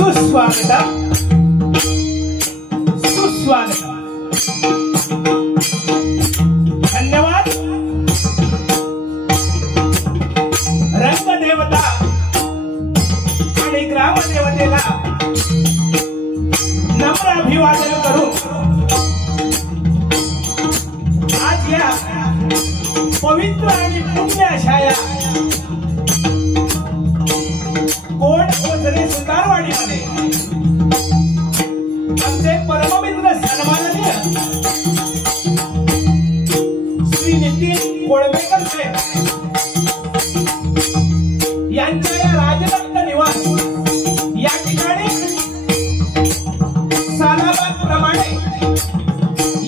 सुस्वागतम सुस्वागतम। धन्यवाद। रंगदेवता आणि ग्रामदेवतेला नम्र अभिवादन करून आज या पवित्र आणि पुण्य अशा कोण ओझरे सुतारवाडीमध्ये आमचे परममित्र सन्माननीय श्री नितीन कोळंबेकर साहेब यांच्या या राजदत्त निवास या ठिकाणी सालाबाद प्रमाणे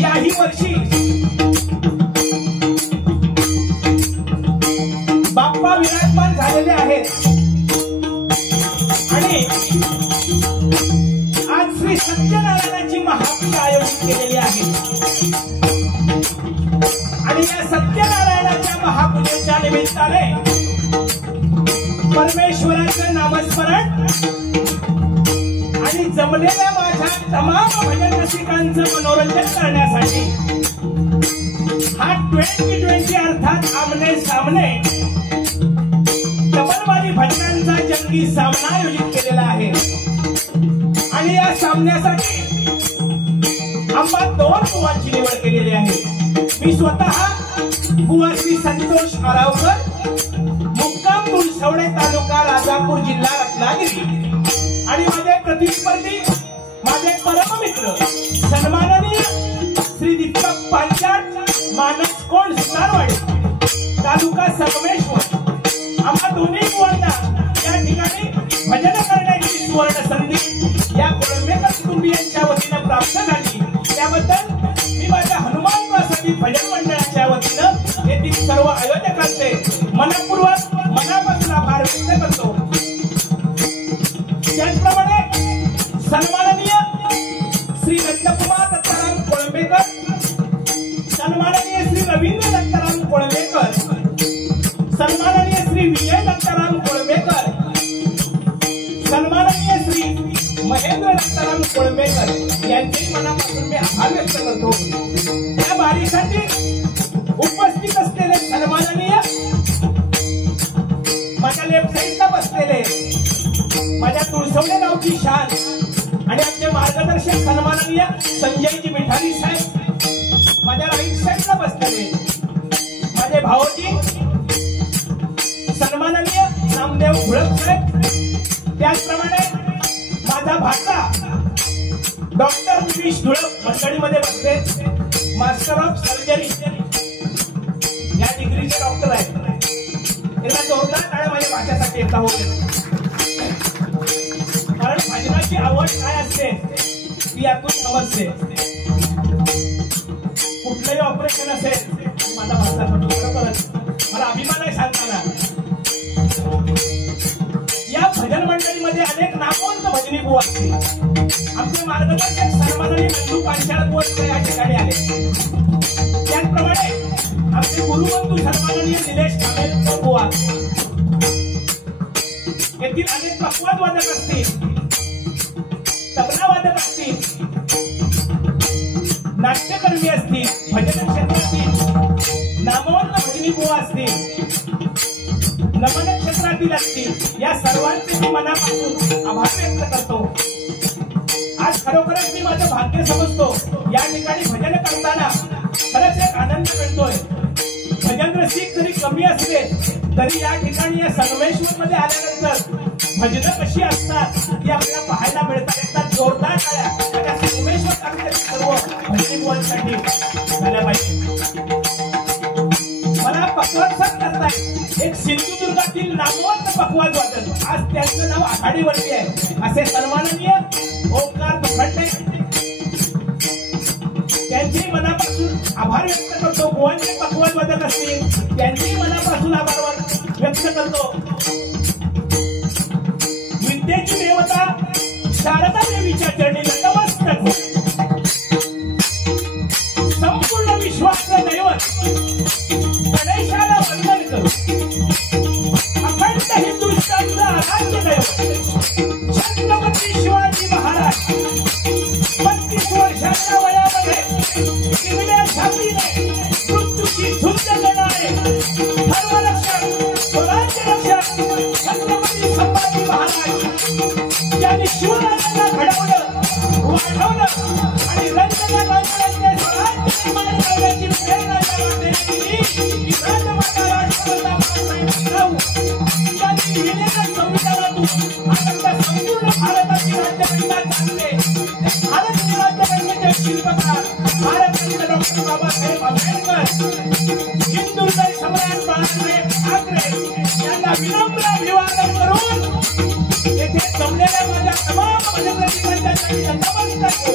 याही वर्षी बाप्पा विराजमान झालेले आहेत आणि आज श्री सत्यनारायणाची महापूजा आयोजित केलेली आहे आणि या सत्यनारायणाच्या महापूजेच्या निमित्ताने परमेश्वराचं नामस्मरण आणि जमलेल्या माझ्या तमाम भजन रसिकांचं मनोरंजन करण्यासाठी हा 2020 अर्थात आमने सामने डबलबाजी भजनांचा जंगी सामना आयोजित केलेला आहे आणि या सामन्यासाठी आम्हा 2 बुवांची निवड केलेली आहे। मी स्वतः बुवा श्री संतोष आरावकर, मुक्काम तुळसवडे, तालुका राजापूर, जिल्हा रत्नागिरी आणि माझे प्रतिस्पर्धी माझे परममित्र सन्माननीय श्री दीपक पांचाळ, मानस कोण सुतारवाडी, तालुका संगमेश्वर। आम्हा दोन्ही बुवांना या ठिकाणी भजन करण्याची सुवर्ण संधी या कोळंबेकर कुटुंबियांच्या वतीने प्राप्त झाली। त्याबद्दल मी माझ्या हनुमान वासदी भजन मंडळाच्या वतीने येथील सर्व आयोजकांचे मनपूर्वक मनापासून आभार व्यक्त करतो। त्याचप्रमाणे सन्माननीय श्री दत्तकुमार दत्ताराम कोळंबेकर, सन्माननीय श्री रवींद्र दत्ताराम कोळंबेकर, सन्माननीय श्री विजय दत्ताराम कोळंबेकर, सन्माननीय श्री महेंद्र दत्ताराम कोळंबेकर यांचे मनापासून मी आभार व्यक्त करतो। या बारीसाठी उपस्थित असलेले सन्माननीय माझ्या लेफ्ट साईडला बसलेले माझ्या तुळसवडे गावची शान आणि आमचे मार्गदर्शक सन्माननीय संजयजी मिठारी साहेब, माझ्या राईट साईडला बसलेले माझे भाऊजी सन्माननीय नामदेव घुळक साहेब, त्याचप्रमाणे माझा भाचा डॉक्टर विश धुळक मंडळीमध्ये बसले, मास्टर ऑफ सर्जरी या डिग्रीचे डॉक्टर आहेत। एकदा जोरदार टाळ्या माझ्या भाच्यासाठी एकदा होते, कारण भजनाची आवड काय असते ती यातून समजते। कुठलंही ऑपरेशन असेल माझा भाचा म्हणतो, बरोबरच मला अभिमान आहे सांगताना। या भजन मंडळीमध्ये अनेक नामवंत भजनी बुवा असतील। आमचे मार्गदर्शक सन्माननीय नंदू पांचाळ बुवा या ठिकाणी आले। त्याचप्रमाणे आमचे गुरुबंधू सन्माननीय निलेश कांबळे बुवा, येथील अनेक पखवाज वादक असतील, तबला वादक असतील, नाट्यकर्मी असतील, भजन क्षेत्रातील नामवंत भजनी बुवा असतील, नमन क्षेत्रातील असतील, या सर्वांचे मी मनापासून आभार व्यक्त करतो। आज खरोखरच मी माझं भाग्य समजतो, या ठिकाणी भजन करताना खरंच एक आनंद मिळतोय। भजन रसिक जरी कमी असले तरी या ठिकाणी या संगमेश्वर मध्ये आल्यानंतर भजन कशी असतात ती आपल्याला पाहायला मिळतात। एकदा जोरदार टाळ्या त्या संगमेश्वर तालुक्यातील सर्व भजनी बुवांसाठी झाल्या पाहिजे। मला पखवाज करताय एक सिंधुदुर्गातील नामवंत पखवाज वादक, आज त्यांचं नाव आघाडीवरती आहे, असे सन्माननीय ओंकार दुखंडे, त्यांचे मनापासून आभार व्यक्त करतो। बुवांचे पखवाज वादक असतील त्यांचे मनापासून आभार व्यक्त करतो। विद्येची देवता शारदा देवीच्या चरणी नतमस्तक हो, संपूर्ण विश्वाचं दैवत गणेशाला वंदन करू, अखंड हिंदुस्थानचं आराध्य दैवत छत्रपती शिवाजी महाराज 32 वर्षाच्या वयामध्ये निवड्या छातीने मृत्यूची झुंज देणारे धर्मरक्षक स्वराज्य रक्षक छत्रपती संभाजी महाराज यांनी शिवरायांना घडवलं वाढवलं आणि रंजना गावकऱ्यांचे स्वराज्य निर्माण करण्याची प्रेरणा त्यांना दिली. राजमाता राष्ट्रमाता बाळासाहेब यांनी लिहिलेल्या संविधानातून आता संपूर्ण भारताची राज्यघटना चालते. भारताची राज्यघटनेचे शिल्पकार भारतरत्न डॉक्टर बाबासाहेब आंबेडकर हिंदुहृदय सम्राट बाळासाहेब ठाकरे यांना विनम्र अभिवादन करून येथे जमलेल्या माझ्या तमाम मनोरंजकांच्या नमन करतो.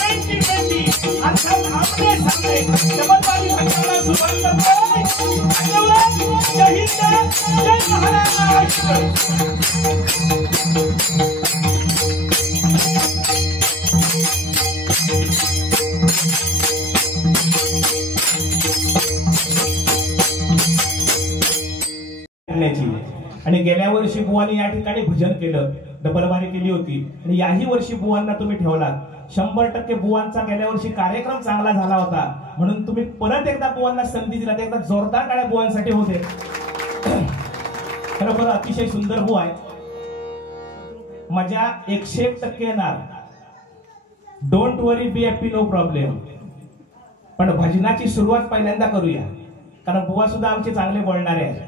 2020 अर्थात आपले सामने शपथवादी भाषणाला सुरुवात करतोय. धन्यवाद. जय हिंद, जय महाराष्ट्र. आणि गेल्या वर्षी बुवानी या ठिकाणी भजन केलं, डबलबारी केली होती आणि याही वर्षी बुवांना तुम्ही ठेवलात. 100% बुवांचा गेल्या वर्षी कार्यक्रम चांगला झाला होता म्हणून तुम्ही परत एकदा बुवांना संधी दिला. एकदा जोरदार टाळ्या बुवांसाठी होते. खरोखर अतिशय सुंदर बुवा आहे. मजा 101% येणार. Don't worry, be happy, no problem. पण भजनाची सुरुवात पहिल्यांदा करूया कारण बुवा सुद्धा आमचे चांगले बोलणारे आहेत.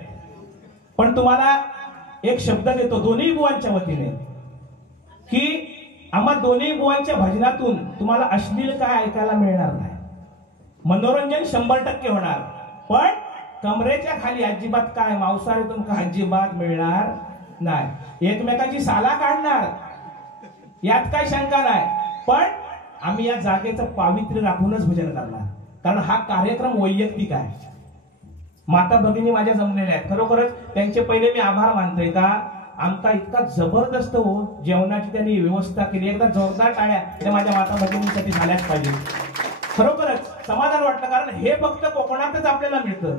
पण तुम्हाला एक शब्द देतो दोन्ही बुवांच्या वतीने की आम्हा दोन्ही बुवांच्या भजनातून तुम्हाला अश्लील काय ऐकायला मिळणार नाही. मनोरंजन 100% होणार पण कमरेच्या खाली अजिबात काय मांसाहारी तुमका अजिबात मिळणार नाही. एकमेकांची साला काढणार यात काय शंका नाही. पण आम्ही या जागेचं पावित्र्य राखूनच भजन करणार कारण हा कार्यक्रम वैयक्तिक आहे. माता भगिनी माझ्या जमलेल्या आहेत. खरोखरच त्यांचे पहिले मी आभार मानतोय का आमचा इतका जबरदस्त जेवणाची त्यांनी व्यवस्था केली. एकदा जोरदार टाळ्या त्या माझ्या माता भगिनींसाठी झाल्याच पाहिजे. खरोखरच समाधान वाटलं कारण हे फक्त कोकणातच आपल्याला मिळतं.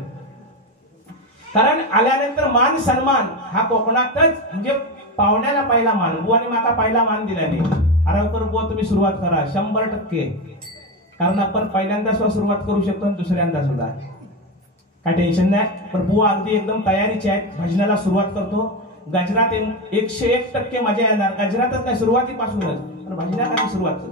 कारण आल्यानंतर मान सन्मान हा कोकणातच म्हणजे पाहुण्याला पहिला मान. बुवाने माका पहिला मान दिल्याने आरावकर बुवा तुम्ही सुरुवात करा 100% कारण आपण पहिल्यांदा सुरुवात करू शकतो आणि दुसऱ्यांदा सुद्धा काय टेन्शन नाही. पण बुवा अगदी एकदम तयारीचे आहेत. भजनाला सुरुवात करतो. गजरात 101% मजा येणार. गजरातच नाही सुरुवातीपासूनच पण भजनाला सुरुवात करतोय.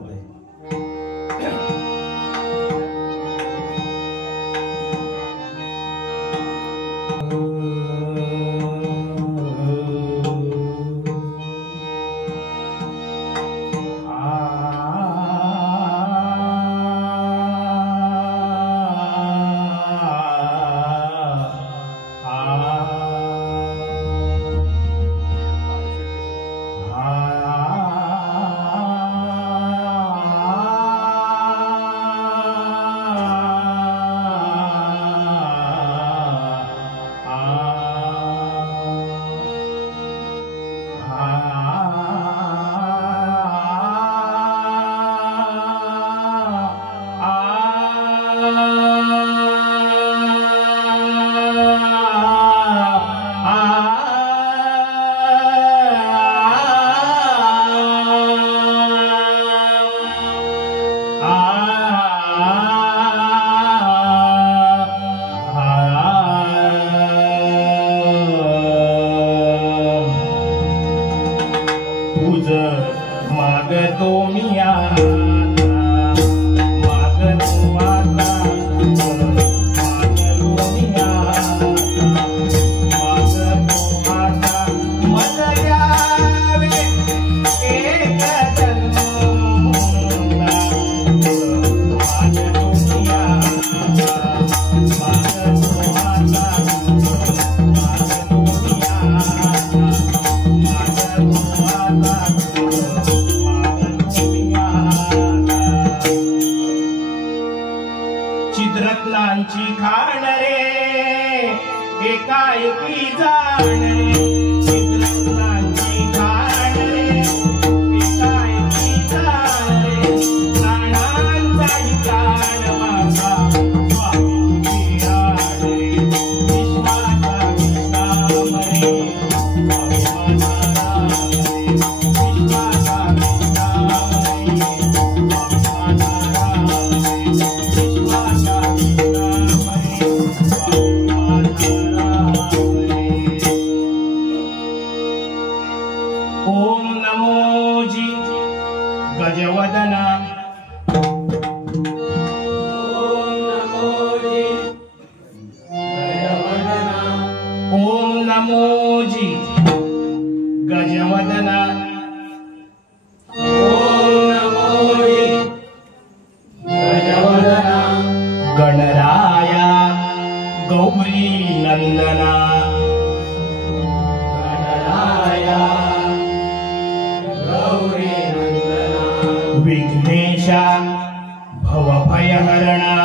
Yeah. ओम नमो जी गजवदना ओम नमो जी गजवदना ओम नमो जी गजवदना ओम नमो जी गजवदना गणराया गौरी नंदना गणराया गौरी नंदना विघ्नेशा भवभयहरणा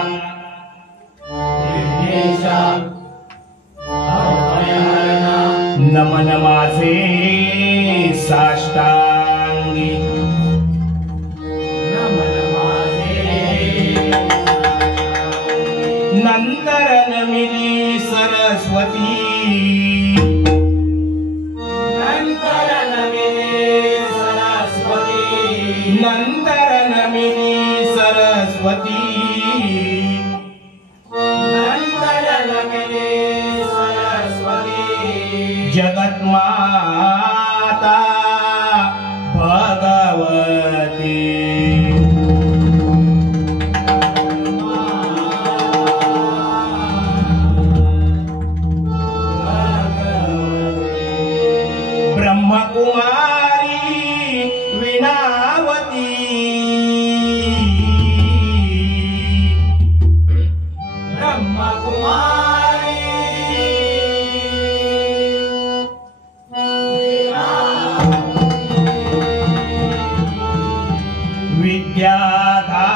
विघ्नेशा भवभयहरणा नमन माझे साष्टांगी नमन माझे नंतर नमिनी सरस्वती नंतर नमिनी सरस्वती नंतर नमिनी सरस्वती नंतर नमिनी सरस्वती जगन्माता भगवती ब्रह्मकुमारी वीणावती ब्रह्मकुमारी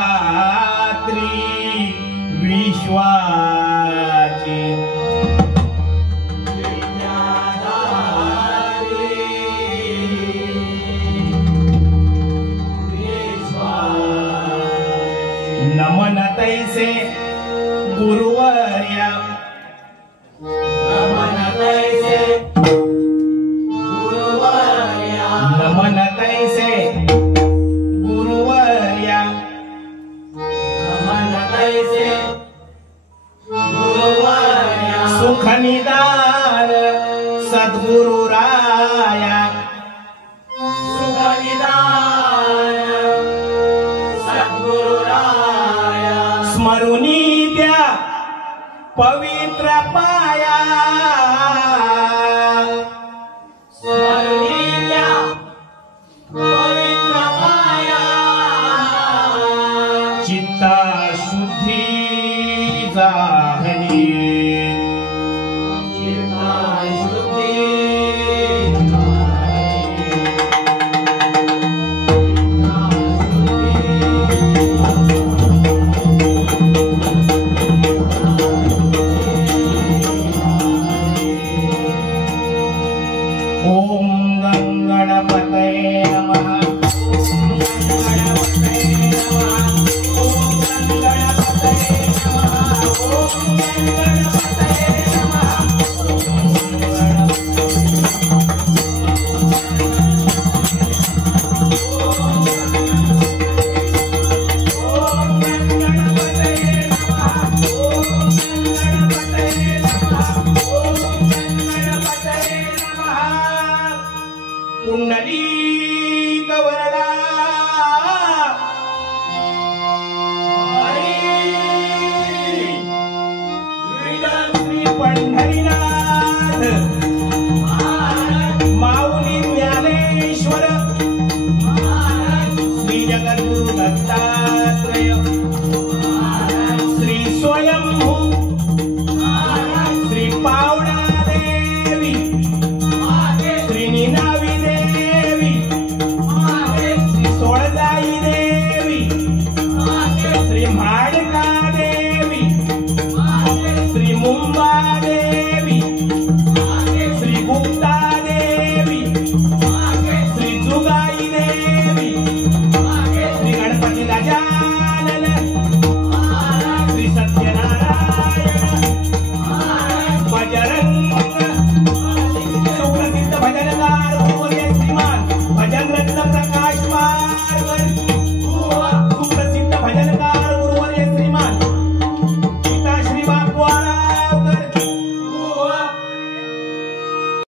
विद्याधात्री विश्वाची नमन तैसे गुरुवर्या नमन तैसे गुरुवर्या नमन तैसे गुरुवर्या नमन तैसे गुरुवर्या सुख निदान सद्गुरु राया सुख निदान सद्गुरु राया स्मरुनी द्या पवित्र पाया स्मरुनी द्या पवित्र पाया चित्ता शुद्धी झाली चित्ता शुद्धी ओम गणपतये नमः ओम गणपतये नमः ओम गणपतये नमः ओम गणपतये नमः पुंडलीक वरदा विठ्ठल श्री पंढरीनाथ